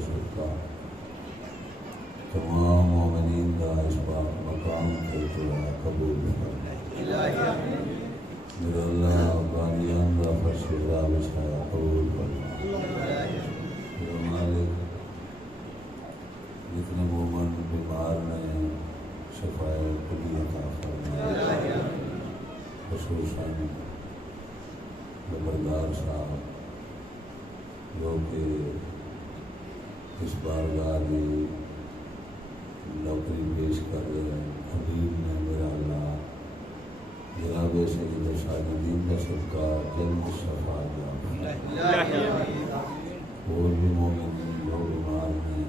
صدقہ تمام مومنین دا اس مقام کے دعا قبول فرما میرا اللہ بانیان دا فرش دا بچھایا قبول فرما میرا مالک جتنے مومن بیمار نے شفائے کلی عطا فرما خصوصاً خبردار صاحب جو کہ اس بارگاہ کی نوکری پیش کر رہے ہیں حبیب نے میرا اللہ جناب سید شاہدین کا صدقہ جلد شفا دیا اور بھی مومن جو بیمار ہیں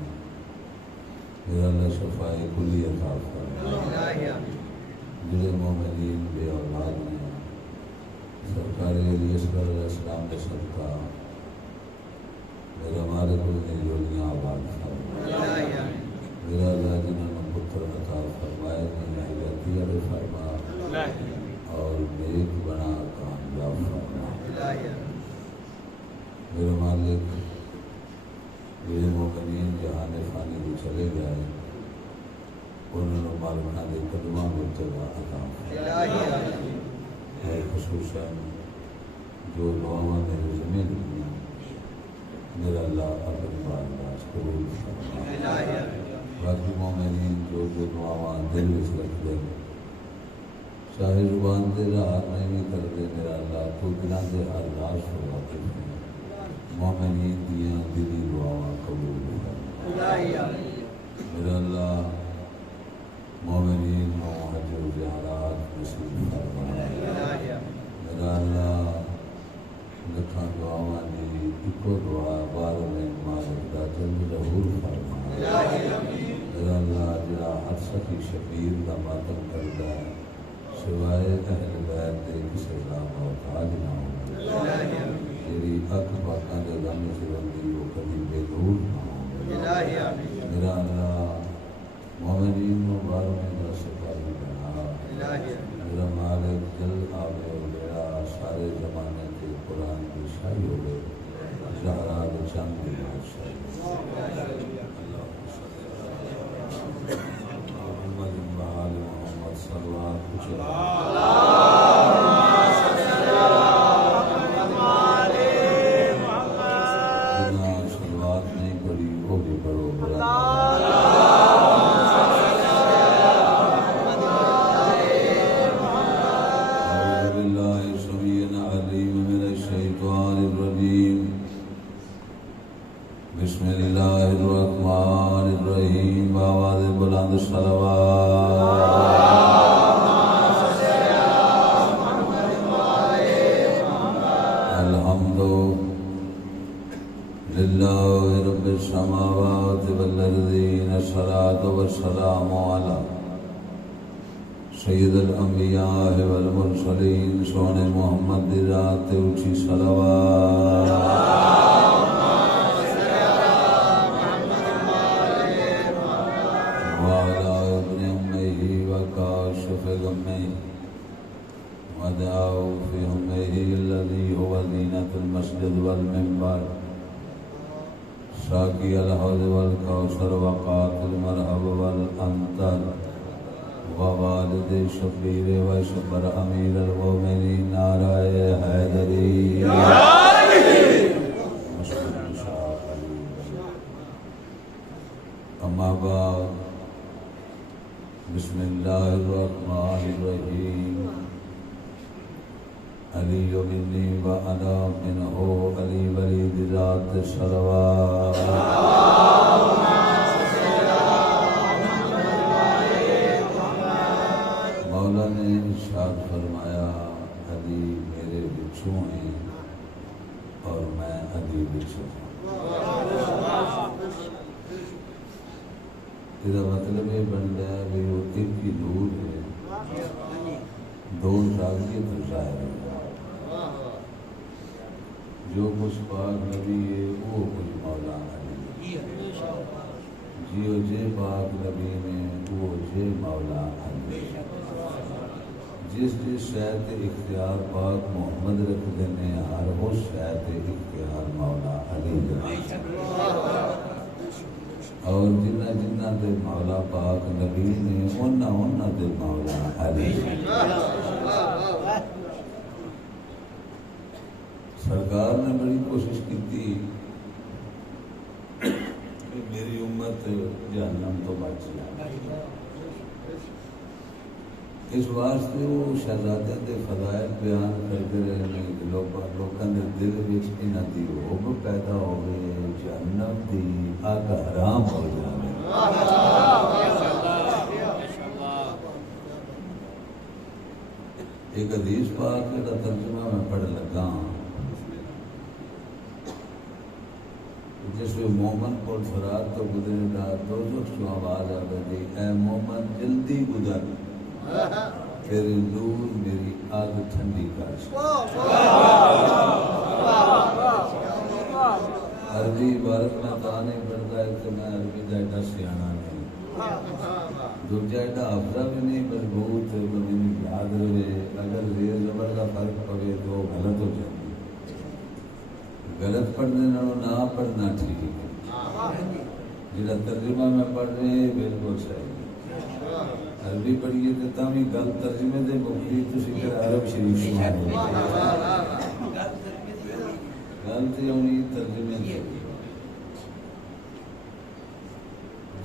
میرا اللہ شفائے کلی عطا فرما جڑے مومنین بے اولاد ہیں سرکار علیہ السلام کے صدقہ میرا مالک انہیں جوڑیاں آباد فرما میرا اللہ جنہوں نے پتر عطا فرمائے نے حیاتی علی فرما اور نیک بنا کامیاب فرما میرا مالک میرے مومنین جہان فانی کو چلے گئے انہوں نے مالکہ دے قدمہ مرتبہ عطا فرما اور خصوصاً جو دعاواں میرے زمین دنیا میرا اللہ اپنی بارگاہ قبول فرما باقی مومنین جو دعاواں دل وچ رکھ دے چاہے زبان تے ظاہر نہیں کرتے میرا اللہ تو دلاں دے ہر راز کو واقف ہے مومنین دیاں دلی دعاواں قبول فرما میرا اللہ مومنین و حج و زیارات نصیب فرما میرا اللہ لکھاں دعاواں دی اکو دعا بار میں مالک دا جلد ظہور فرما میرا اللہ جڑا ہر سخی شبیر دا ماتم کردا ہے سوائے اہل بیت دے کسے دا محتاج نہ ہو جیڑی اک پاکاں دے غم وچ رہندی وہ کبھی بے نور نہ ہو میرا اللہ مومنین نو بار میں دا سپاہی بنا میرا مالک جلد آوے اور میرا سارے زمانے کے قرآن کی شاہی ہو گئے زہرا دے چند کی بادشاہی محمد بحال محمد صلوات کچھ جنہاں صلوات نہیں پڑھی وہ بھی پڑھو بسم اللہ الرحمن الرحیم آواز بلند صلوات الحمد للہ رب السماوات والارضین الصلاة والسلام علی سید الانبیاء والمرسلین سونے محمد دی ذات اونچی صلوات ودعوا في همه الذي هو زينة المسجد والمنبر ساقي الحوض والكوثر وقاتل المرحب والأنطر ووالد الشبير وشبر أمير المؤمنين نعرہ حیدری أما بعد بسم اللہ الرحمن الرحیم علی منی و انا منہ علی ولی ذات صلوات مولا نے ارشاد فرمایا علی میرے بچھو ہیں اور میں علی بچھو ہوں اس کا مطلب یہ بنتا ہے کہ وہ ایک ہی نور ہے دو راضیت ظاہر ہے جو کچھ پاک نبی ہے وہ کچھ مولا علی جیو جے پاک نبی نے وہ جے مولا علی جس جس شاید اختیار پاک محمد رکھ دینے ہر اس شاید اختیار مولا علی اور جنہ جنہ دے مولا پاک نبی نے انہاں دے مولا علی سرکار نے بڑی کوشش کی کہ میری امت جہنم تو بچ جائے. اس واسطے وہ شہزادے دے فضائل بیان کرتے رہے ہیں کہ لوگوں کے دل وچ انہاں دی ہوب پیدا ہوئے جہنم دی اگ حرام ہو جائے. ایک حدیث پاک کا ترجمہ میں پڑھ لگا جس میں مومن کو فرات تو گزرے گا دوزخ جو آواز آئے گی اے مومن جلدی گزر تیرے نور میری آگ ٹھنڈی کر. عربی عبارت میں تو نہیں پڑتا ہے کہ میں عربی کا ایڈا سیاح نہیں دوجا ایڈا حافظہ بھی نہیں مضبوط مجھے یاد رہے. اگر زیر زبر کا فرق پڑے تو غلط ہو جائے. غلط پڑھنے نہ پڑھنا ٹھیک ہے. جہاں ترجمہ میں پڑھ رہے ہیں بالکل صحیح. عربی پڑھیے تو تھی گل ترجمے دے مفتی تھی عرب شریف گل تو آنی ترجمے دے.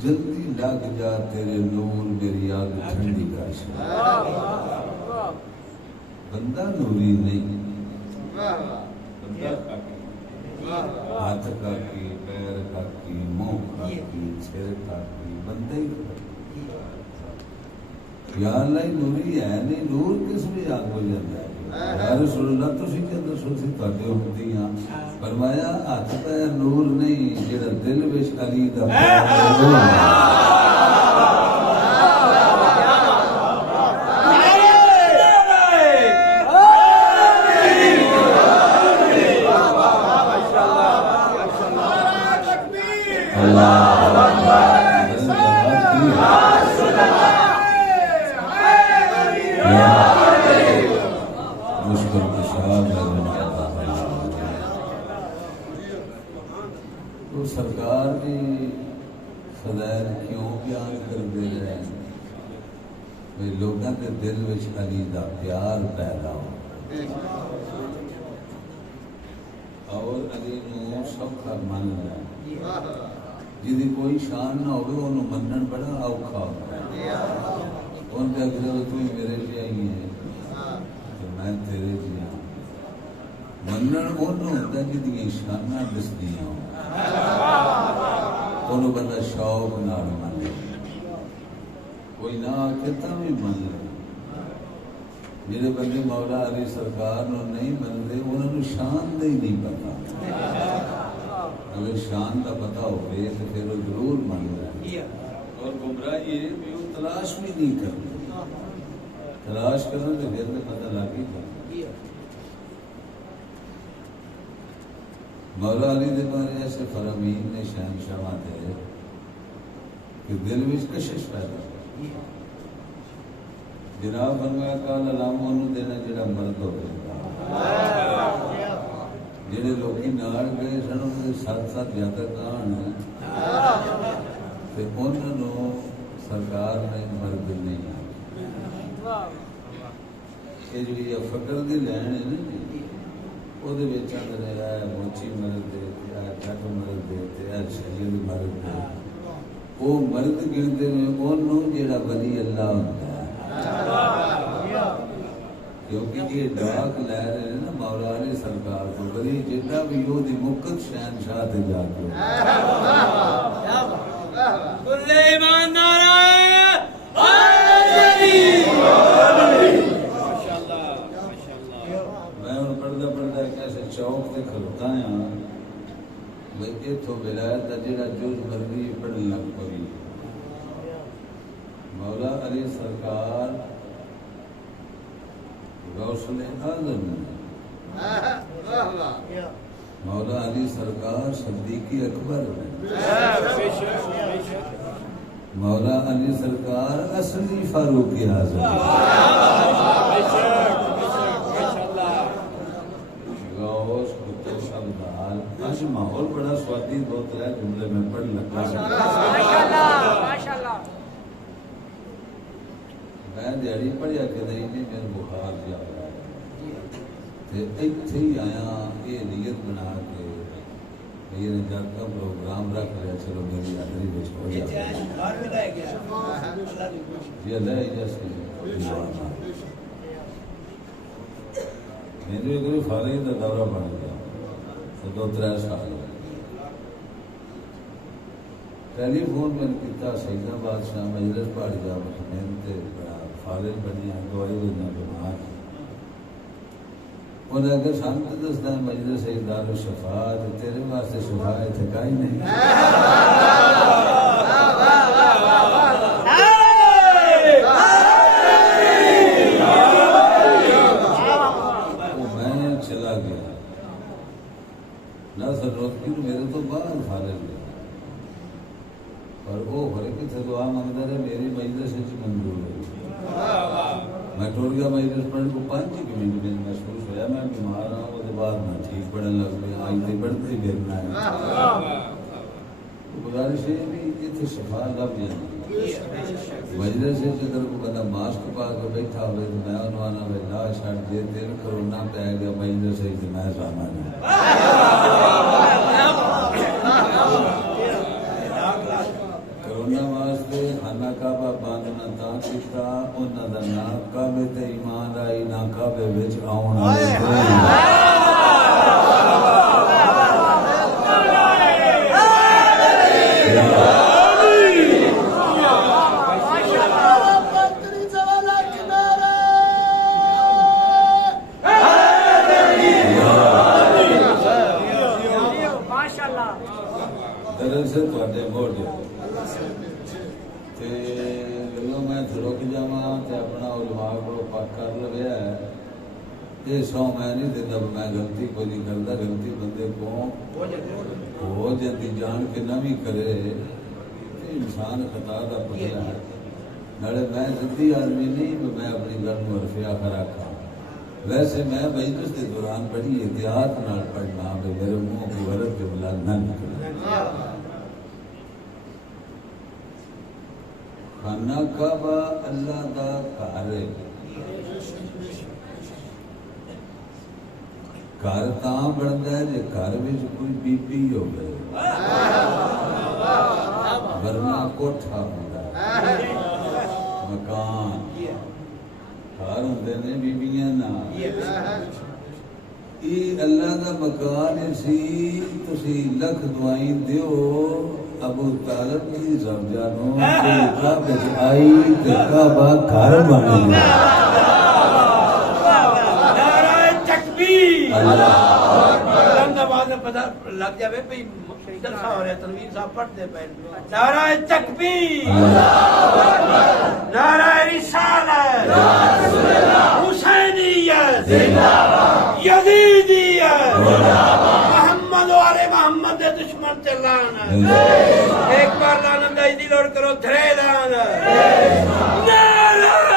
جلدی لگ جا تیرے نور میری آگ ٹھنڈی کر. بندہ نوری نہیں بندہ ہاتھ کا کی پیر کا کی منہ کا کی سر کا کی بندے یا اللہ نوری ہے نہیں. نور کس بھی آگ ہو جاتا ہے. یا رسول اللہ تسی کہ دسو سی تواڈے ہوندی ہاں فرمایا ہاتھ پیر نور نہیں جڑا دل وچ علی دا تو سرکار کی فضائل کیوں بیان کرتے رہے کہ لوگوں کے دل وچ علی دا پیار پیدا ہو اور علی نو سوکھا من لے. جی کوئی شان نہ ہو منن بڑا اوکھا ہوتا ہے. ان کے اگر تو میرے لیے آئی ہے تو میں تیرے لیے ہوں. منن ہوتا جی شانہ دسدیاں ہوں بندہ شوق نال من کوئی نہ آکے بھی من لے. جڑے بندے مولا علی سرکار نو نہیں منتے انہوں نے شان دا ہی نہیں پتا. اگر شان کا پتا ہو تو پھر وہ ضرور من رہے. اور گمراہ یہ بھی وہ تلاش بھی نہیں کرتے. تلاش کرنے تو پھر تو پتہ لگ ہی جائے. مولا علی دے بارے ایسے فرامین نے شہنشاہ تھے کہ دل میں کشش پیدا ہوئی. جناب فرمایا کال علامہ انہوں دینا جڑا مرد ہو گیا. جڑے لوگی نال گئے سن انہوں نے ساتھ ساتھ جاتا کان تے انہوں سرکار نے مرد نہیں آئی. یہ جڑی فکر دی لین ہے نا وہ موچی مرد دے کٹ مرد دے شریر مرد دے وہ مرد گرتے ہیں انہوں جڑا ولی اللہ ہوتا ہے. کیونکہ یہ ڈاک لے رہے ہیں نا مولا علی سرکار کو ولی جتنا بھی وہ دی مقت شہنشاہ تے جا کے کل ایمان نعرہ چوک سے کھلوتا ہاں بھائی اتو ولایت کا جڑا جز مرضی پڑھنے لگ پئی. مولا علی سرکار غوث اعظم مولا علی سرکار صدیق اکبر مولا علی سرکار اصلی فاروق اعظم. ماحول ماحول بڑا سوادی، دو ترے جملے میں پڑھ لگا میں دیہڑی پڑھیا کہ نہیں میرے بخار جا رہا ہے، اتنے ہی آیا یہ نیت بنا کے یہ جب کا پروگرام رکھ لیا، چلو میری حاضری میں ہو جائے یہ لے جیسے میرے کوئی فارغ کا دورہ بن گیا تو 2-3 سال ٹیلی فون میں کیا سیدہ بادشاہ مجلس پڑھ گیا میں فارغ بنی دوائی دینا بیمار انہیں اگر سانت دستا ہے مجلس دار الشفا تیرے واسطے شفا اتنے کا ہی نہیں میں چلا گیا نہ سر روکی میرے تو باہر فارغ گیا پر وہ ہر کتنے دعا منگتا رہے میری مجلس منظور ہے میں ٹوٹ گیا مجلس پڑھنے کو 5 منٹ میں محسوس ہوا میں بیمار ہوں وہ بعد میں ٹھیک پڑھنے لگ گیا آج تو پڑھتے ہی پھرنا ہے گزارش ہے بھی اتنے شفا لب جاتی مجلس سے اگر کو بندہ ماسک پا کے بیٹھا ہوئے تو میں انہوں آنا بھائی لا چھڑ دے دل کرونا پہ آ گیا مجلس سے تو میں سامان کرونا واسطے خانہ کعبہ باندھنا تا کیتا انہاں دا نا کعبے تے ایمان آئی نا کعبے وچ آون دراصل تواڈے موڈ میں رک جا اپنا دماغ کو پاک کر لیا ہے یہ سو میں نہیں دیتا میں غلطی کوئی نہیں کرتا غلطی بندے کو ہو جاتی جان کے نہ بھی کرے انسان خطا کا پتلا ہے نڑے میں ضدی آدمی نہیں میں اپنی گل میں رفیا کر رکھا ویسے میں مجلس کے دوران بڑی احتیاط نال پڑھنا میرے منہ کی غلط جملہ نہ نکلے خانہ کعبہ اللہ دا گھر ہے گھر تاں بنتا ہے جے گھر وچ کوئی بی بی ہوے ورنہ کوٹھا ہوندا ہے مکان گھر ہوندے نے بیبیاں نا یہ اللہ دا مکان سی تسی لکھ دعائیں دیو ابو طالب کی زوجانوں کے کعبے آئی تے کعبہ گھر بن گیا نعرہ تکبیر اللہ دا بعد پتہ لگ جاوے بھئی جلسہ ہو رہا ہے تنویر صاحب پڑھتے پہ نعرہ تکبیر نعرہ رسالت حسینیت یزیدیت محمد والے محمد دے دشمن تے لعنت ایک بار لعنت دا دل اور کرو دھرے لعنت نعرہ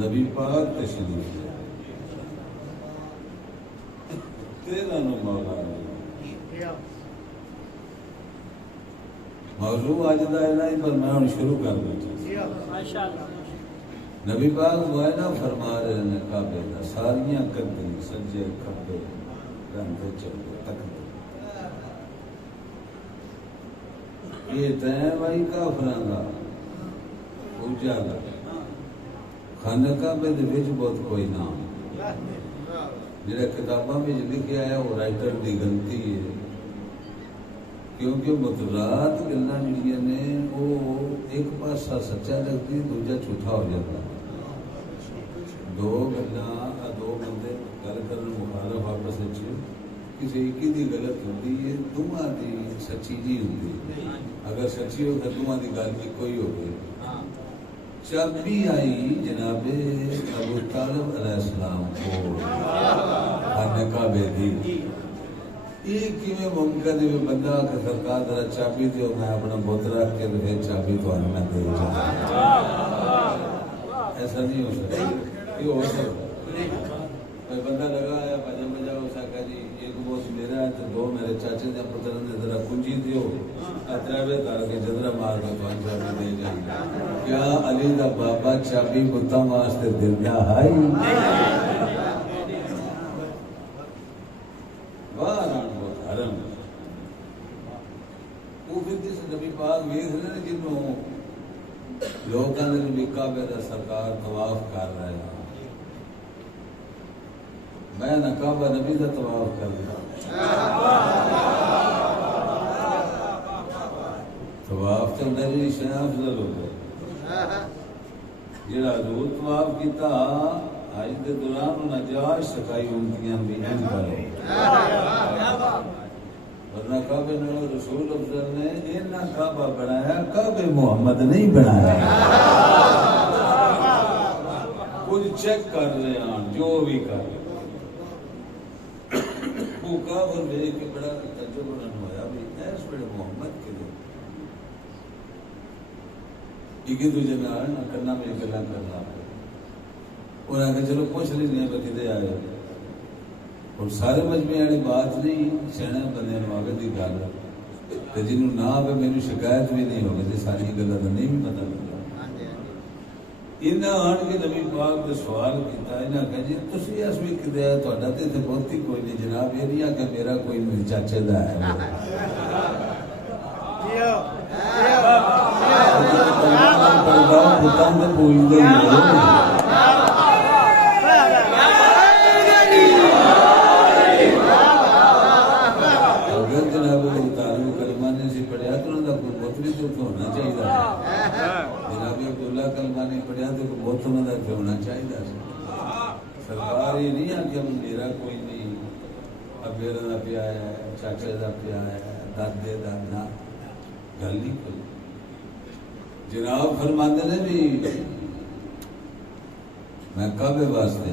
نبی پاک تشریف لے 13 نو مولا موضوع آج دا ہے نہیں پر میں شروع کر دیتا نبی پاک معائنہ فرما رہے ہیں کعبے دا ساریاں کدی سجے کھبے رہندے چلے تکتے یہ تین بھائی کافراں دا پوجا دا خانہ کعبے دے وچ بہت کوئی نام جڑا کتاباں میں لکھیا ہے وہ رائٹر دی غلطی ہے کیونکہ مطلعات گلاں جڑیاں نے وہ ایک پاسا سچا لگتی دوجا جھوٹا ہو جاتا دو گلاں دو بندے گل کرن مخالف آپس وچ کسی ایک دی غلط ہوندی ہے دوواں دی سچی جی ہوندی اگر سچی ہو تو دوواں دی گل کی کوئی ہوگی چابی آئی جناب ابو طالب علیہ السلام کو خانہ کعبے دی یہ کیویں ممکن ہے بندہ کہ سرکار ذرا چابی دیو میں اپنا بت رکھ کے پھر چابی تھانوں میں دے جاؤں؟ ایسا نہیں ہو سکتا. یہ ہو سکتا کوئی بندہ لگا ہے بجا بجا ہو سکا جی ایک بوس میرا ہے تو دو میرے چاچے نے پتر نے ذرا کنجی دیو اتراوے کر کے جدرا مار کے تو چابی دے جائیں. کیا علی دا بابا چابی بتاں واسطے دنیا ہائی نبی پاک ویخ رہے ہیں جنہوں لوگوں نے نبی کعبے دا سرکار طواف کر رہے ہیں. میں نہ کعبہ نبی دا طواف کر رہا طواف تو نبی شے افضل ہو گئے. جڑا حضور طواف کیتا آج دے دوران نجاش سکائی امتیاں بھی ہیں کرو ورنہ کعبے نے رسول افضل نے اینا کعبہ بنایا کعبے محمد نہیں بنایا. کچھ چیک کر رہے ہیں جو بھی کر رہے وہ کعبہ میرے کے بڑا تجربہ نہ ہوا بھی ایس بڑے محمد کے دے ایک دوجہ میں آئے نا کرنا میں گلا کرنا انہوں نے کہا چلو پوچھ لی نہیں بکی دے آئے اور سارے مجموعے والی بات نہیں سیانے بندے نواگت دی گل تے جنوں نہ آوے مینوں شکایت بھی نہیں ہوگی تے ساری گلاں دا نہیں بھی پتہ لگا. انہاں آن کے نبی پاک دے سوال کیتا انہاں کہا جی تسی اس وی کدے تہاڈا تے بہت ہی کوئی نہیں جناب یہ نہیں کہ میرا کوئی میرے چاچے دا ہے بتاں دے پوچھدے ہونا چاہیے. جناب عبداللہ کلمانی پڑھیا تو بہت انہوں کا ہونا چاہیے. سرکار یہ نہیں ہے کہ میرا کوئی نہیں ابیرا کا پیا ہے چاچے کا پیا ہے دادے کا نہ گل نہیں کوئی. جناب فرماندے نے بھی میں کعبے واسطے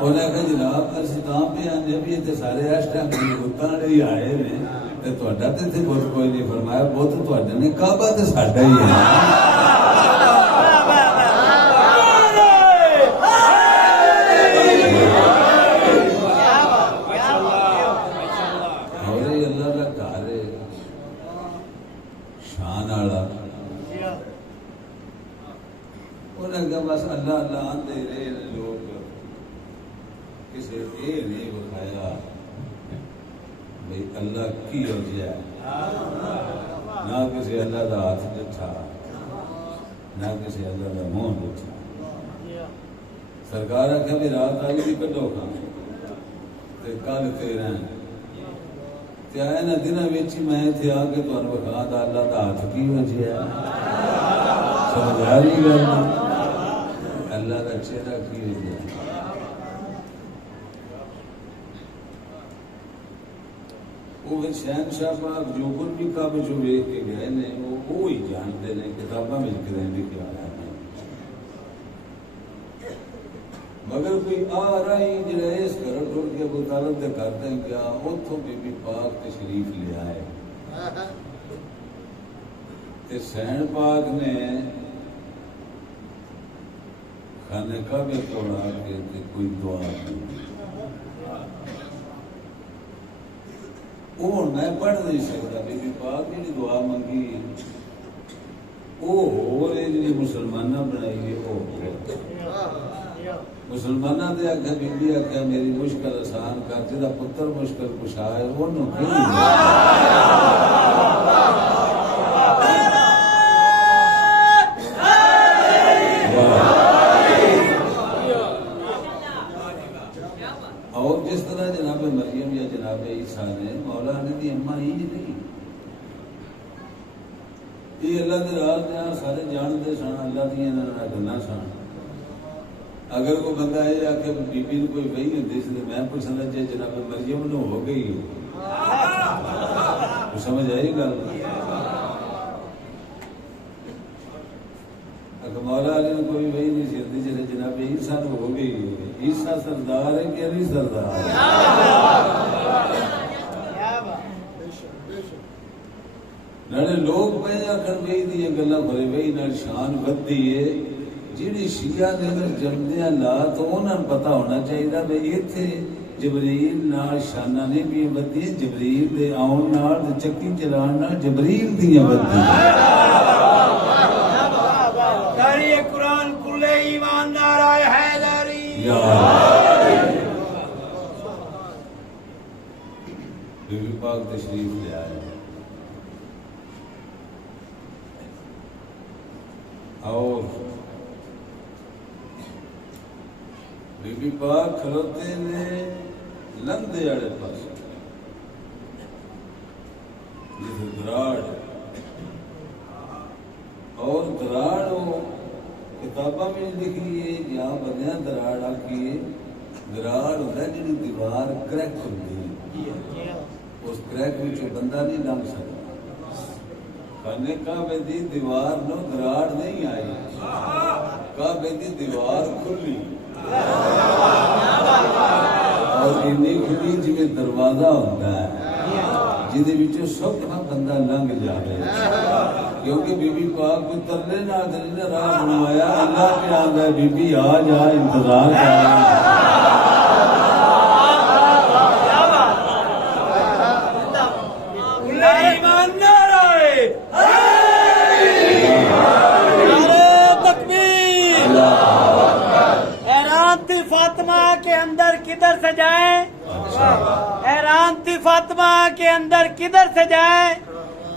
انہیں کہا جناب اسی تاں پہ آنے بھی یہ سارے اس ٹائم بتاں والے ہی آئے نے تہاڈا تے اتنے بت کوئی نہیں. فرمایا بت تہاڈے نے کعبہ تے ساڈا ہی ہے. اور یہ اللہ کا گھر ہے شان والا. انہیں کہا بس اللہ اللہ آندے رہے لوگ کسی یہ نہیں بتایا بھئی اللہ کی ہو جائے نہ کسی اللہ دا ہاتھ ڈٹھا نہ کسی اللہ دا منہ ڈٹھا. سرکار آخیا بھی رات آئی بھی کڈو کھا تے کل تیرا تے آئے نا دنوں وچ میں اتنے آ کے تمہیں بخا دا اللہ دا ہاتھ کی ہو جائے. سمجھ آ رہی گل اللہ دا چہرہ کی ہو جائے. وہ شہنشاہ پاک جو کچھ بھی کعبے جو ویکھ کے گئے نے وہ ہی جانتے ہیں کتاباں میں لکھا ہے. مگر کوئی آ رہا ہی جڑا اس گھر ٹر کے ابو طالب دے گھر تے گیا اتوں بی بی پاک تشریف لے آئے تے حسین پاک نے خانے کعبے کو آ کے کوئی دعا کی. وہ میں پڑھ نہیں سکتا بی بی پاک نے دعا منگی وہ ہو رہی جی مسلمانہ بنائی ہے وہ مسلمانہ دے آگے بی بی آگے میری مشکل آسان کر جدا پتر مشکل کشا ہے انہوں کی اور جس طرح جناب مریم یا جناب عیسیٰ نے مولا نے دی اماں ہی نہیں یہ اللہ دے راز نے سارے جان دے سن اللہ دیا گلا سن. اگر کوئی بندہ ہے آ کے بی بی نے کوئی وہی ہوتی سی میں پوچھنا چاہیے جناب مریم نے ہو گئی سمجھ آئی گل. اگر مولا علی نے کوئی وہی نہیں سی ہوتی جناب عیسیٰ نے ہو گئی عیسیٰ سردار ہے کہ علی سردار ہے؟ نالے لوگ پہ آخر وہی دیا گلا بھرے وہی نال شان بدھی ہے جیڑی شیعہ نے جمدیاں لا تو انہوں پتا ہونا چاہیے بھائی اتنے جبریل نال شانہ نے بھی بدھی جبریل دے آن نال چکی چلان نال جبریل دیاں بدھی داری قرآن کلے ایماندار آئے حیداری بی بی پاک تشریف لے آئے اور بی بی پاک کھلوتے نے لندے اڑے پاس جس دراڑ اور دراڑ وہ کتاباں میں لکھی ہے جہاں بندیاں دراڑ آکی دراڑ ہوتا ہے جنہی دیوار کریک ہوتی ہے اس کریک میں جو بندہ نہیں لنگ سکتا کہنے کعبے دی دیوار نو دراڑ نہیں آئی کعبے دی دیوار کھلی اور انہی کھلی جی میں دروازہ ہوتا ہے جیدے بچے سب کہاں بندہ لنگ جاوے کیونکہ بی بی پاک کو ترلے ناظرین نے راہ بنوایا اللہ کے آنگا ہے بی بی آ جا انتظار کر کدھر سے جائیں حیران تھی فاطمہ کے اندر کدھر سے جائیں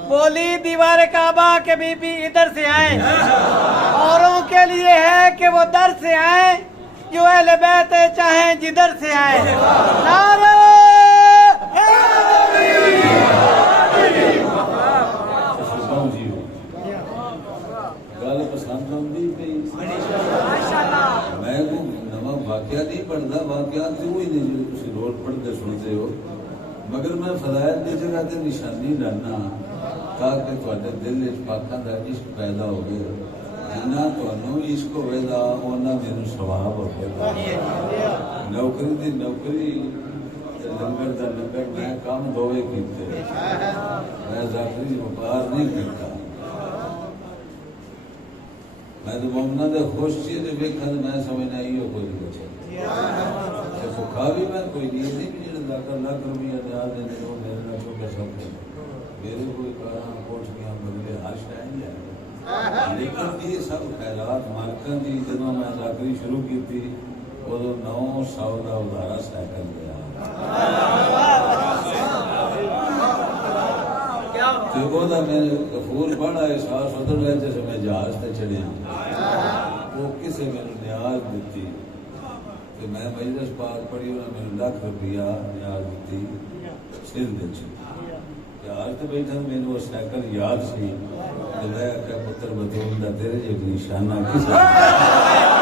بولی دیوار کعبہ کے بی بی ادھر سے آئیں اوروں کے لیے ہے کہ وہ در سے آئیں جو اہل بیت چاہیں جدھر سے آئیں نعرہ گل پسند ہوندی پئی میں واقعہ نہیں پڑھتا واقعات تو وہی نہیں جو تسی روز پڑھتے سنتے ہو مگر میں فضائل کی جگہ تے نشانی لانا تاکہ تواڈے دل وچ پاکاں دا عشق پیدا ہوے جنہ تانوں عشق ہوے دا اوناں مینوں ثواب ہوے نوکری دی نوکری لنگر دا لنگر میں کام دوے کیتے میں ذاکری وقار نہیں کیتا میں تو مومنہ دے خوش چیز دیکھا تو میں سمجھنا ہی ہو کوئی نہیں بچے بخا بھی میں کوئی نہیں تھی کہ جنہیں لاکر لاکھ روپیہ دیار دینے کو میرے لاکھوں کے سب کے میرے کوئی کارا کوٹ کیا بدلے ہر شاید نہیں آئے لیکن یہ سب خیرات مارکن دی جنہوں میں ذاکری شروع کی تھی وہ تو 900 دا ادارہ سائیکل دیا تو وہ دا میں غفور بڑا احساس ہوتا ہے جیسے میں جہاز تے چڑھیا وہ کسے میں نے نیاز دیتی تو میں مجلس پاک پڑھی انہوں نے 1 لاکھ روپیہ نیاز دیتی سندھ وچ جہاز تے بیٹھا میں نے وہ سائیکل یاد سی کہ میں کہ پتر بطول دا تیرے جب نشانہ کسے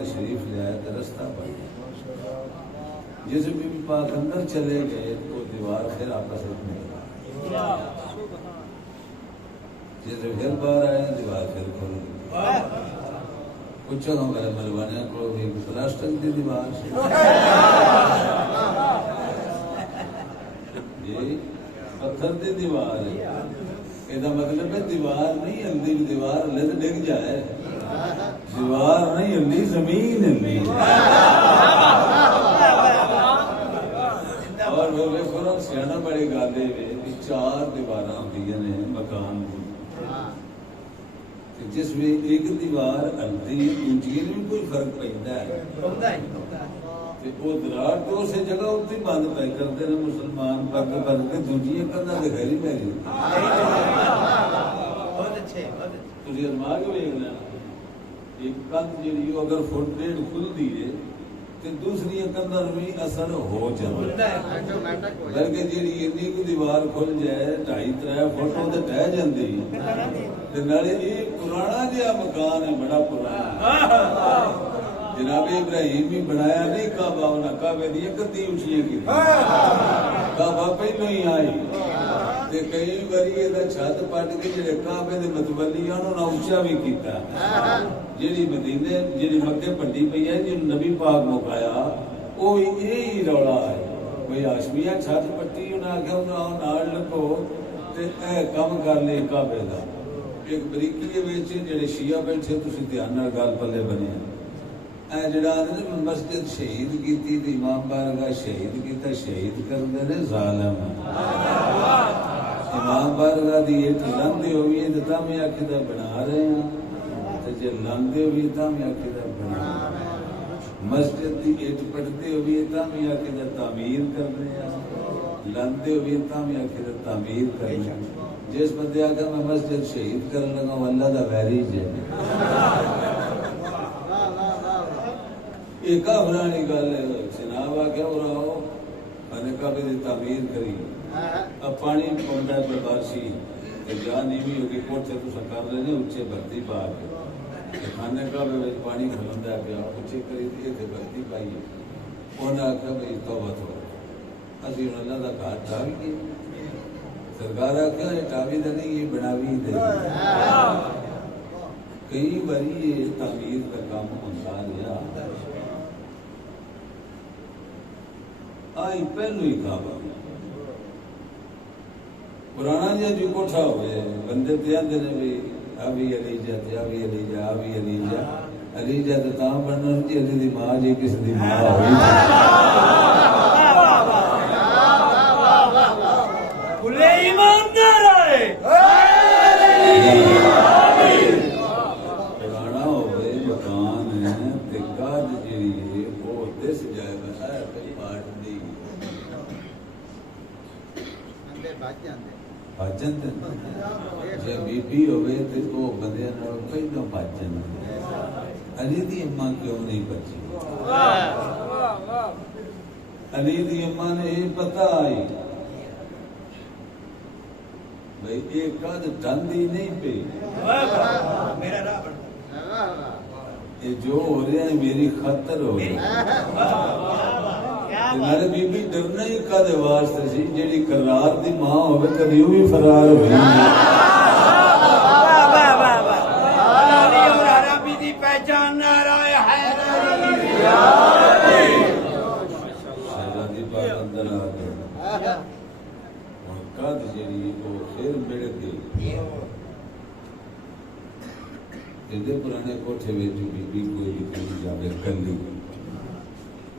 تشریف لے آئے تو رستہ پڑ گیا جس بی بی پاک اندر چلے گئے تو دیوار پھر آپس میں جس پھر باہر آئے دیوار پھر کھول گئی پوچھو گا میرے ملوانے کو بھی پلاسٹک دی دیوار یہ پتھر دی دیوار ہے یہ مطلب ہے دیوار نہیں ہلدی دیوار ہلے تو ڈگ جائے دیوار نہیں ہلی زمین ہلی اور وہ دیکھو سیاح بڑی گالے 4 دیوار ہوتی ہیں مکان کی جس میں ایک دیوار ہلتی دوسری میں کوئی فرق پہنتا ہے وہ دراڑ تو اسے جگہ اتنی بند پہ کرتے ہیں مسلمان پک کر کے دوسری کندھا دکھائی میری تھی ارما کے ویکنا ایک کندھ جی اگر فٹ ڈیڑھ کھلتی ہے تے دوسری کندھاں بھی اثر ہو جاتا ہے، بلکہ جیڑی انی کو دیوار کھل جائے 2.5-3 فٹ تے ٹہ جاندی تے نالے یہ پرانا جہا مکان ہے، بڑا پرانا جناب ابراہیم بھی بنایا نہیں کعبہ، انہاں کعبے دی کدی اونچیاں کی کعبہ پہلو ہی آئی تے کئی باری یہ چھت پٹ کے جڑے کعبے دے متولی انہوں نے اونچا بھی کیتا، جیڑی مدینے جیڑی مکے پٹی پئی ہے جی نبی پاک مکایا وہ یہی رولا ہے، کوئی ہاشمیہ چھت پٹی انہاں آخیا انہاں نال لگو تے اے کم کر لے کعبے دا ایک بریکی دے وچ جڑے شیعہ بیٹھے تسی دھیان نال گل پلے بنے اے جڑا مسجد شہید کیتی تے امام بارگاہ شہید کیتا، شہید کردے نے ظالم امام بارگاہ دی اٹ لندے ہوئی تے تاں میں عقیدہ بنا رہے ہیں تے جے لندے ہوئی تاں میں عقیدہ بنا مسجد دی اٹ پٹدے ہوئی تاں میں عقیدہ تعمیر کر رہے ہیں، لندے ہوئی تاں میں عقیدہ تعمیر کر رہے ہیں۔ جس بندے آ کر میں مسجد شہید کرنے لگا وہ اللہ دا ویری جے یہ کافرانی گل ہے، جناب آ کیا ہو رہا ہو میں کعبے دی تعمیر کری اب پانی پوندا ہے بارشی جا نیوی ہوگی کوٹھے تو کر لینے اچھے بھرتی پا کے خانے کعبے وچ پانی کھلوندا پیا اچھے کری تے تے بھرتی پائی انہاں آکھیا بھئی توبہ توبہ اسی ہن اللہ دا گھر ڈھاوی گئے سرکار آکھیا یہ ڈھاوی تے نہیں یہ بناوی دے کئی باری یہ تعمیر کا کام ہوندا رہیا آئی پہلو ہی کعبہ پرانا جہاں جو کوٹھا ہوئے بندے تے آندے نے بھی ابھی علی جا تے ابھی علی جا ابھی علی جا علی جا تے تاں بننا جی علی دی ماں جی کس دی ماں ہوئی کھلے ایماندار آئے پرانا ہوئے مکان ہے تے کاد جیڑی ہے وہ دس جائے بسایا کئی پاٹ دی بھاجن جے بی بی ہوئے تے وہ بندے نال پہلو بھاجن علی دی اماں کیوں نہیں بچی علی دی اماں نے یہ پتہ آئی بھئی ایک کد ڈھندی نہیں پی یہ جو ہو رہا ہے میری خطر ہو رہی میرے بی بی ڈرنا ہی کدے واسطے سی جیڑی قرار دی ماں ہوے کبھی بھی فرار ہوئی عربی دی پہچان نعرہ حیدری شہزادی پاک اندر آ گئے اور کد جیڑی وہ پھر مڑ گئی ایڈے پرانے کوٹھے وچ بی بی کوئی نکلی جاوے کلی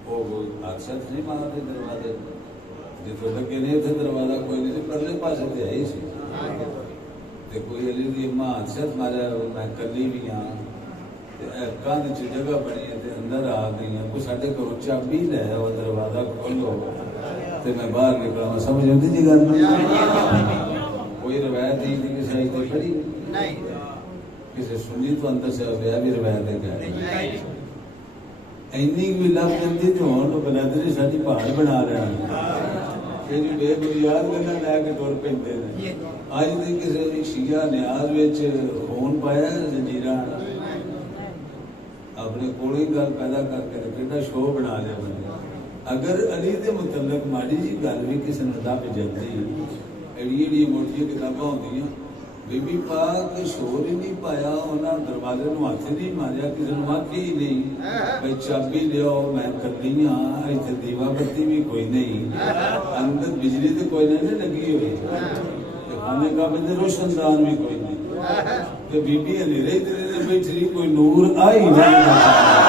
وہ اکثر نہیں مارتے دروازے جتنے لگے نہیں تھے دروازہ کوئی نہیں پرلے پاسے تے آئی سی تے کوئی علی دی اماں حادثت مارا میں کلی بھی ہاں کاندھ چ جگہ بنی ہے تے اندر آ گئی ہیں کوئی ساڈے گھروں چابی لے وہ دروازہ کھولو تے میں باہر نکلا سمجھ آتی جی گل کوئی روایت ہی نہیں کسی تے پڑھی نہیں کسی سنی تو اندر سے ہویا بھی روایت ہے اینی بھی لگ جاتی تو ہوں بلندری ساری پہاڑ بنا رہے ہیں یہ جو بے بنیاد گلا لے کے ٹر پہ اج بھی کسی شیعہ نیاز خون پایا زنجیرہ اپنے کوڑی گل پیدا کر کے کیڑا شو بنا لیا بندے اگر علی دے متعلق ماڑی جی گل بھی کسی نے دب جاتی ایڑی ایڑی موٹی کتاباں ہوندیاں بی بی پاک شور ہی نہیں پایا انہاں دروازے نوں ہاتھ نہیں ماریا کسی نے آکھیا ہی نہیں بھائی چابی لیاؤ میں کلی ہاں ایتھے دیوا بتی بھی کوئی نہیں اندر بجلی تے کوئی نہیں لگی ہوئی خانے کعبے تے روشن دان بھی کوئی نہیں تے بی بی اندھیرے تے بیٹھی کوئی نور آئی نہیں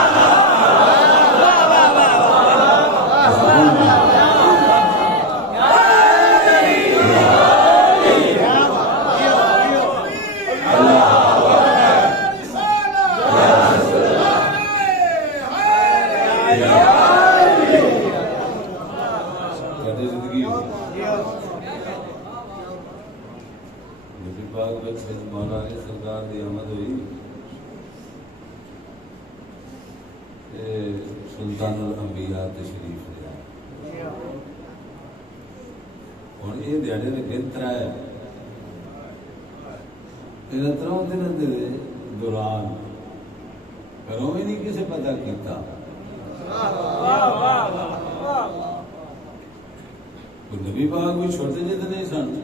سلطان الانبیاء تشریف لیا ہوں یہ دیہڑے نے پھر ترائے تروں دن کے دوران گھروں بھی نہیں کسی پتا کیتا نبی پاک بھی چھوٹے جے تو نہیں سن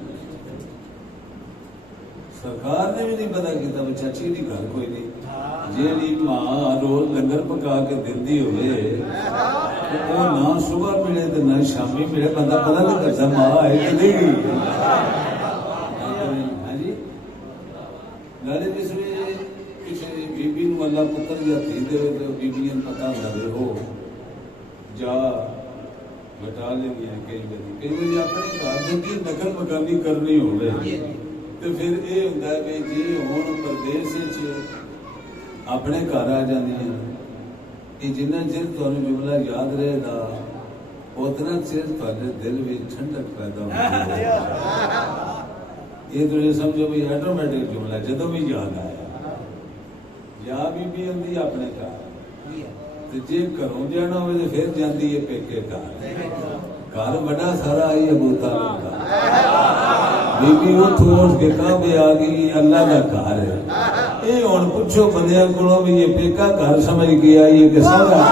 سرکار نے بھی نہیں پتا کیتا وہ چاچی دی گھر کوئی نہیں جیڑی ماں روز لنگر پکا کے دیندی ہوئے وہ نہ صبح ملے تو نہ شامی ملے بندہ پتا نہیں کرتا ماں ہے کہ نہیں گئی ہاں جی گاڑی کس لیے کسی بی بی نو اللہ پتر یا تھی دے تو بی بی ان پتا نہ دے ہو جا بٹا لیں گے کئی باری اپنے گھر کی نقل مکانی کرنی ہوئے تو پھر یہ ہوتا ہے کہ جی ہوں پردیس اپنے گھر آ جانے یہ جنہ چر تمہیں جملہ یاد رہے گا اتنا چر تھوڑے دل میں ٹھنڈک پیدا ہوتی ہے یہ تو یہ سمجھو بھی آٹومیٹک جملہ جدو بھی یاد آیا یا بی آتی اپنے گھر جی گھروں جانا ہوئے تو پھر جاتی ہے پیکے گھر بڑا سارا آئی ابو طالب کا بی بی اتوں اٹھ کے کعبے آ گئی اللہ کا گھر ہے یہ ہوں پوچھو بندیاں کو بھی یہ پیکا گھر سمجھ کے آئی ہے کہ سارا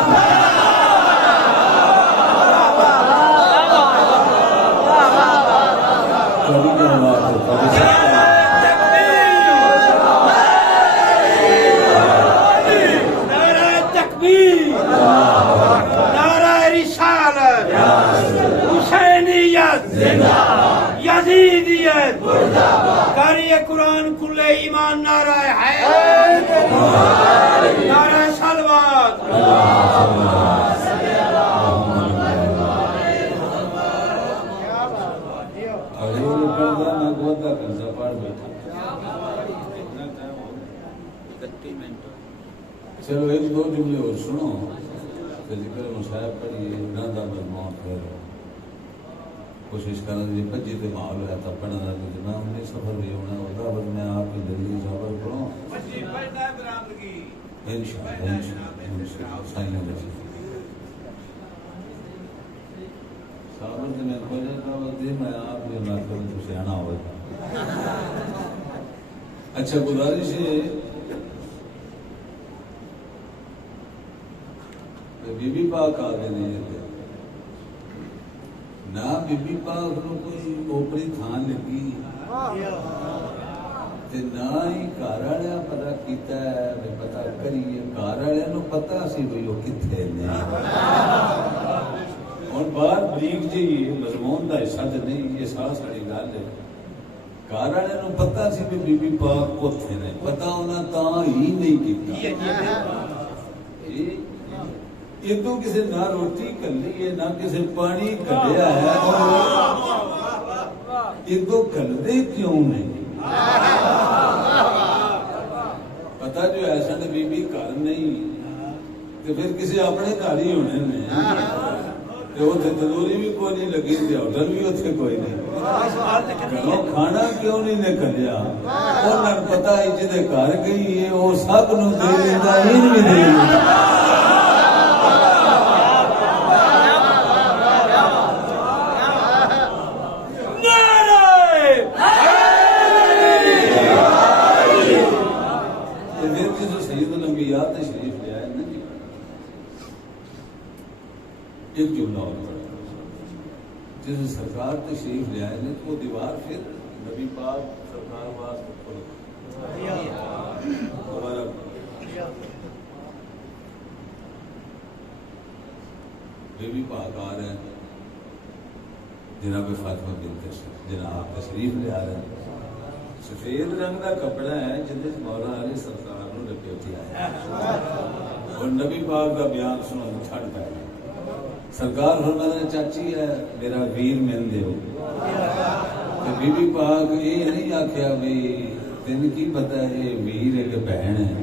قرآن کھلے ایمان نعرہ ہے نعرہ صلوات چلو ایک دو جملے اور سنو ذکر مصاحب پڑھیے نہ دا مضمون پھر کوشش کرنا جی پجی تے ماحول ہے تا پڑھنا تے نہ ہم نے سفر بھی ہونا ہوتا بس میں آپ کی دلی سفر پڑھوں پجی پڑھنا ہے برامدگی انشاءاللہ سائیں نے صاحب نے میں کوئی کا دے میں آپ یہ نہ کروں تو سیانا ہوگا اچھا گزارش ہے بی بی پاک آگے نہیں جاتے نہ بی بی پاک نو کوئی اوپری تھان لگی نہ ہی گھر والے پتا کیتا ہے پتا کریے گھر والے نو پتا سی بھائی وہ کتنے نے ہوں باہر بریک جی مضمون کا حصہ تو نہیں یہ ساری گل ہے گھر والے نو پتا سی بھی بی بی پاک اوتھے نے پتا انہاں تاں ہی نہیں کیتا یہ تو کسی نہ روٹی کلی ہے نہ کسی پانی کڈیا ہے یہ تو کلدے کیوں نہیں پتا جو ایسا نے بی بی گھر نہیں تو پھر کسی اپنے گھر ہی ہونے نے تندوری بھی کوئی نہیں لگی ہوٹل بھی اتنے کوئی نہیں گھروں کھانا کیوں نہیں نکلیا انہوں پتا ہے جہاں گھر گئی ہے وہ سب نو دے دیتا ہی نہیں دے دیتا ایک جملہ اور پڑھا جس سرکار تشریف لے آئے نے تو دیوار پھر نبی پاک سرکار واسطے کھول دوبارہ نبی پاک آ رہے ہیں جناب فاطمہ بنت جناب تشریف لے آ رہے ہیں سفید رنگ کا کپڑا ہے جس مولا علی سرکار نے لپیٹی آیا اور نبی پاک کا بیان سنو چھڑ پائے سرکار فرماتے ہیں چاچی ہے میرا ویر مل دیو بی بی پاک یہ نہیں آخیا بھی تین کی پتا ہے ویر ہے کہ بہن ہے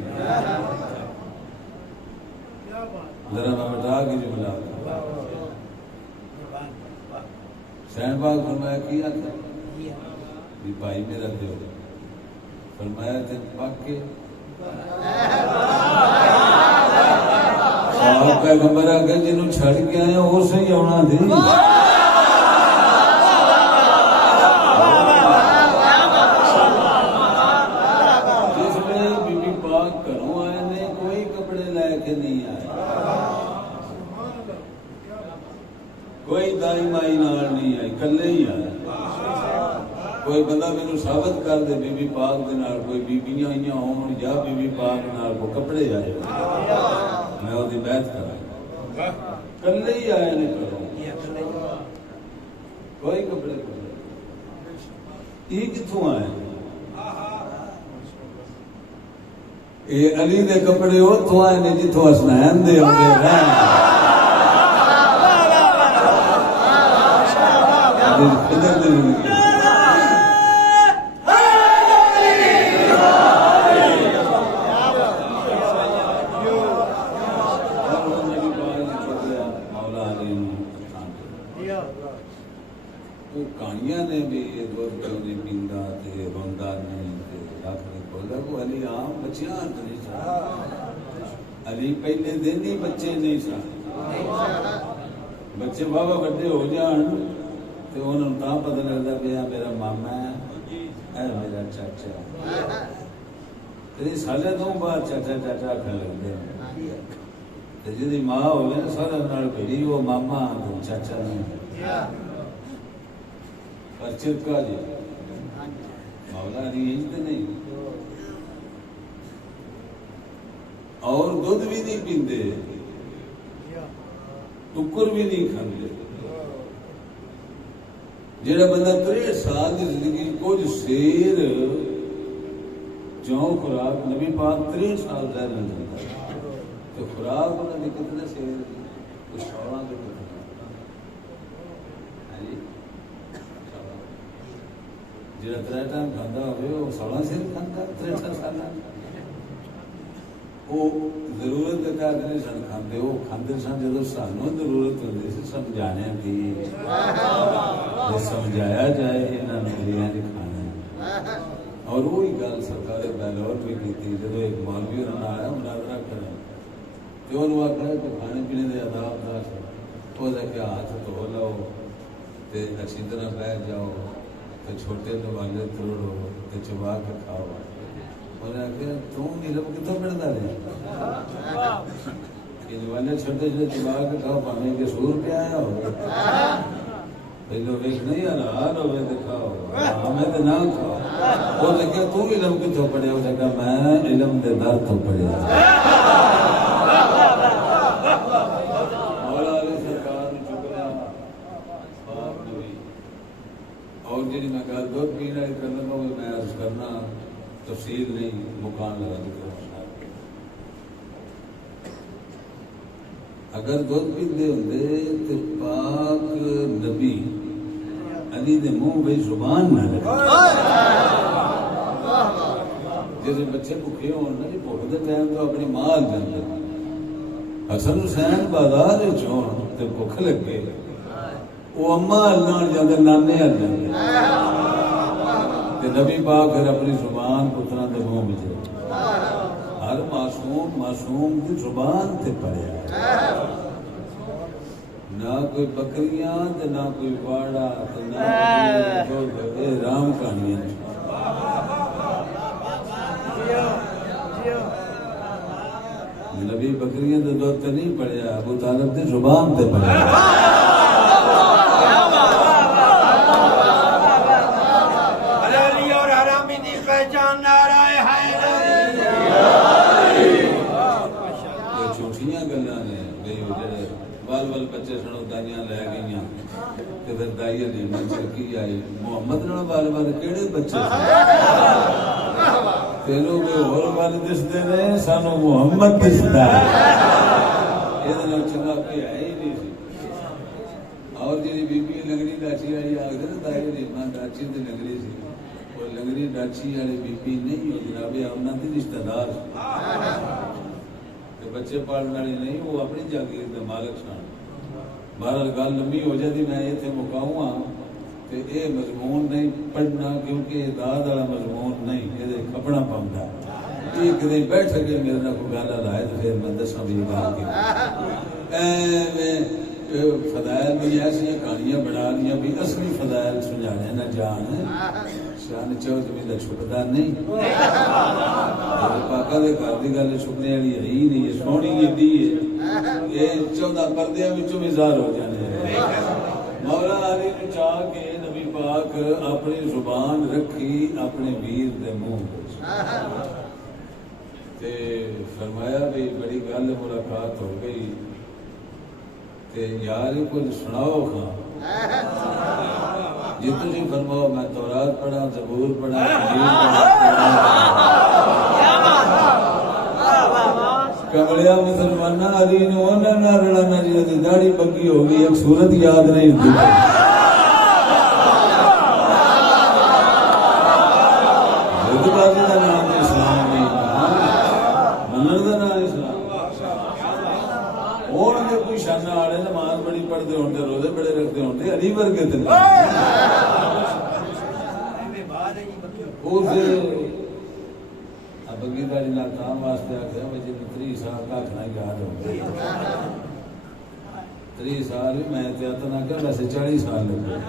ذرا میں بتا کے جملہ سین پاک فرمایا کی آخیا بھی بھائی میرا دیو فرمایا تین پاک کے آپ پیغمبر آ کے جنہوں چھڑ کے آئے وہ صحیح آنا تھی جس میں بی بی پاک گھروں آئے نے کوئی کپڑے لے کے نہیں آئے کوئی دائی مائی نال نہیں آئی کلے ہی آئے کوئی بندہ میرے ثابت کر دے بی بی پاک دے نال کوئی بیبیاں آئیاں ہون یا بی بی پاک نال کو کپڑے آئے میں وہ دی بیعت کرا کلے ہی آئے نے کرو کوئی کپڑے یہ کتوں آئے یہ علی دے کپڑے اتوں آئے نے جتوں حسنین دے ہوندے رہن کہانیاں نے بھی دودھ کیوں نہیں پیندا تے روندا نہیں تے رکھ نہیں کھولدا وہ علی عام بچیاں نہیں سن علی پہلے دن ہی بچے نہیں سن بچے بابا بڑے ہو جان تے انہوں تاں پتہ لگدا پیا میرا ماما ہے اے میرا چاچا تے سالے تو بعد چاچا چاچا آکھن لگدے تے جدی ماں ہوے نا سارے نال بھیڑی وہ ماما تے چاچا نہیں پر چرکا جی مولا علی تے نہیں اور دودھ بھی نہیں پیندے ٹکر بھی نہیں کھاندے جڑا بندہ 63 سال کی زندگی کچھ سیر جو خوراک نبی پاک 63 سال زہر نہ جاتا تو خوراک انہوں نے کتنے سیر کچھ 16 کے کتنے جڑا 3 ٹائم کھانا ہوئے وہ 16 سیر کھانا 63 سال وہ ضرورت کا نہیں سن کھاندے وہ کھاندے سن جدو سانوں ضرورت ہوتی سی سمجھانے کی سمجھایا جائے انہاں نے کھانا اور وہی گل سرکار بیلور بھی کی جدو ایک مولوی انہوں نے آیا مناظرہ کرنے تو انہوں نے آخر کہ کھانے پینے کے آداب دس وہ کہ ہاتھ دھو لو تے اچھی طرح بیٹھ جاؤ تے چھوٹے نوالے توڑو تے چبا کے کھاؤ انہوں نے کہا تم علم کتوں پڑھتا رہے کہ نوالے چھوٹے چھوٹے چبا کے کھاؤ پانے کے سور پہ آیا ہوگا پہلو ویک نہیں حلال ہوئے تو کھاؤ ہمیں تو نہ کھاؤ وہ نے کہا تو علم کتوں پڑھے اس نے کہا میں علم دے در تو پڑھے مولا علی سرکار نے شکریہ باپ نبی اور جی میں کہا دودھ پینا کرنا تو میں عرض کرنا تفصیل نہیں مکان لگا دیتا اگر دودھ پیندے ہوندے تو پاک نبی علی دے منہ بھئی زبان نہ لگے جیسے بچے بھوکے ہون نا جی بھوک دے ٹائم تو اپنی مال جاندے حسن حسین بازار چون تے بھوک لگے وہ اماں نال جاندے نانے ہل جاندے تے نبی پاک پھر اپنی زبان پتراں دے منہ وچ ہر معصوم کی زبان تے پڑھیا نہ کوئی بکریاں تے نہ کوئی واڑا تے نہ کوئی رام کہانیاں نبی بکریاں تے دودھ تے نہیں پڑھیا ابو طالب تے زبان تے پڑھیا بچے سنو دائیاں لے گئیاں تے پھر دائیاں نے چرکی آئی محمد نال بال بال کیڑے بچے تینوں کوئی ہور بال دسدے نے سانو محمد دسدا اے نال چنگا کوئی ہے ہی نہیں سی اور جڑی بی بی لنگڑی ڈاچی والی آکھدے نا دائیاں دی ماں ڈاچی تے لنگڑی سی وہ لنگڑی ڈاچی والی بی بی نہیں ہو جناب امنا دی رشتہ دار تے بچے پالن والی نہیں وہ اپنی جاگیر دے مالک سن بہرحال گل لمبی ہو جاتی میں اتنے مکاؤں ہاں کہ یہ مضمون نہیں پڑھنا کیونکہ یہ داد والا مضمون نہیں یہ کھپنا پاؤں ایک دن بیٹھ کے میرے نال کوئی گل لائے تو پھر میں دساں بھی گل کی فضائل بھی ایسی کہانیاں بنا لیا بھی اصلی فضائل سمجھانے نہ جان شان چودھویں کا چھپتا نہیں پاکا دے گھر کی گل چھپنے والی ہے ہی نہیں ہے سونی ایڈی ہے یہ 14 پردے بھی ظاہر ہو جانے مولا علی نے چاہ کے نبی پاک اپنی زبان رکھی اپنے ویر دے منہ تے فرمایا بھی بڑی گل ملاقات ہو گئی تے یار کچھ سناؤ خاں جی تھی فرماؤ میں تورات پڑھا زبور پڑھا کمڑیا مسلمانہ علی نے انہاں نال رلنا جی دی داڑھی پکی ہو گئی ایک صورت یاد نہیں ہوتی کا نام اسلام نہیں منن دا نام اسلام ہون دے کوئی شانہ والے نماز بڑی پڑھتے ہوندے روزے بڑے رکھتے ہوندے علی ورگے تے بگی داری نال کام واسطے آ گیا مجھے 30 سال کا کھنا یاد ہو گیا 30 سال میں تے اتنا کہ ویسے 40 سال لگ گئے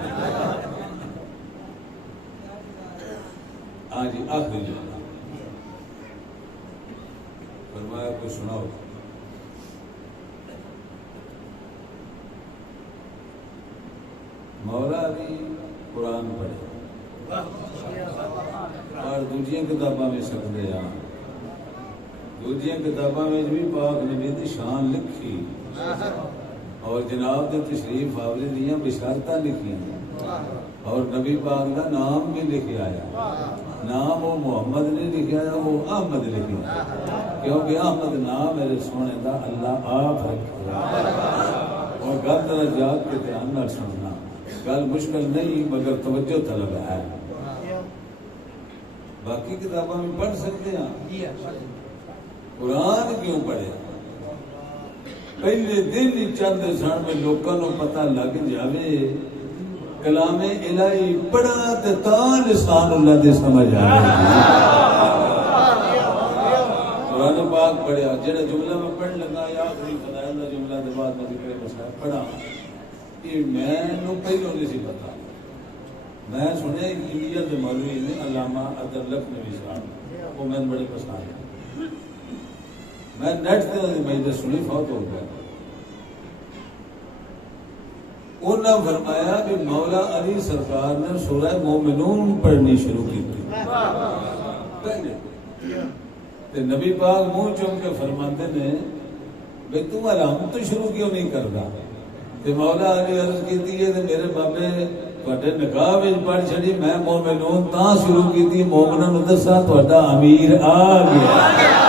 ہاں جی آخری جانا فرمایا کوئی سناؤ مولا علی قرآن پڑھے اور دوجیاں کتاباں میں سکتے ہیں دوجیاں کتاباں میں بھی پاک نبی دی شان لکھی اور جناب دے تشریف آوری دیاں بشارتاں لکھی اور نبی پاک کا نام بھی لکھا آیا نام وہ محمد نے لکھا ہے وہ احمد لکھا کیونکہ احمد نام میرے سونے دا اللہ آپ رکھا اور گل درجات کے دھیان نہ سننا گل مشکل نہیں مگر توجہ طلب ہے باقی کتابوں میں پڑھ سکتے ہیں قرآن کیوں پڑھے پہلے دن ہی چند سن میں لوگوں کو پتہ لگ جاوے کلام الہی پڑھا تے تاں لسان اللہ دے سمجھ آئے قرآن پاک پڑھیا جڑا جملہ میں پڑھ لگا یا آخری فضائل دا جملہ دے بعد نبی کریم صاحب پڑھا یہ میں نو پہلوں نہیں سی پتا میں سنے انڈیا کے مولوی نے علامہ عبد الحق صاحب وہ میں بڑے پسند ہے میں نیٹ سے مجلس سنی فوت ہو گیا انہوں نے فرمایا کہ مولا علی سرکار نے سورہ مومنون پڑھنی شروع کی تھی نبی پاک منہ چوم کے فرماتے نے بھئی تم علامت تو شروع کیوں نہیں کرتا مولا علی عرض کی تھی میرے بابے تواڈے نکاح وچ پڑھ چھڑی میں مومنون تاں شروع کی تھی مومنوں نوں دساں تواڈا امیر آ گیا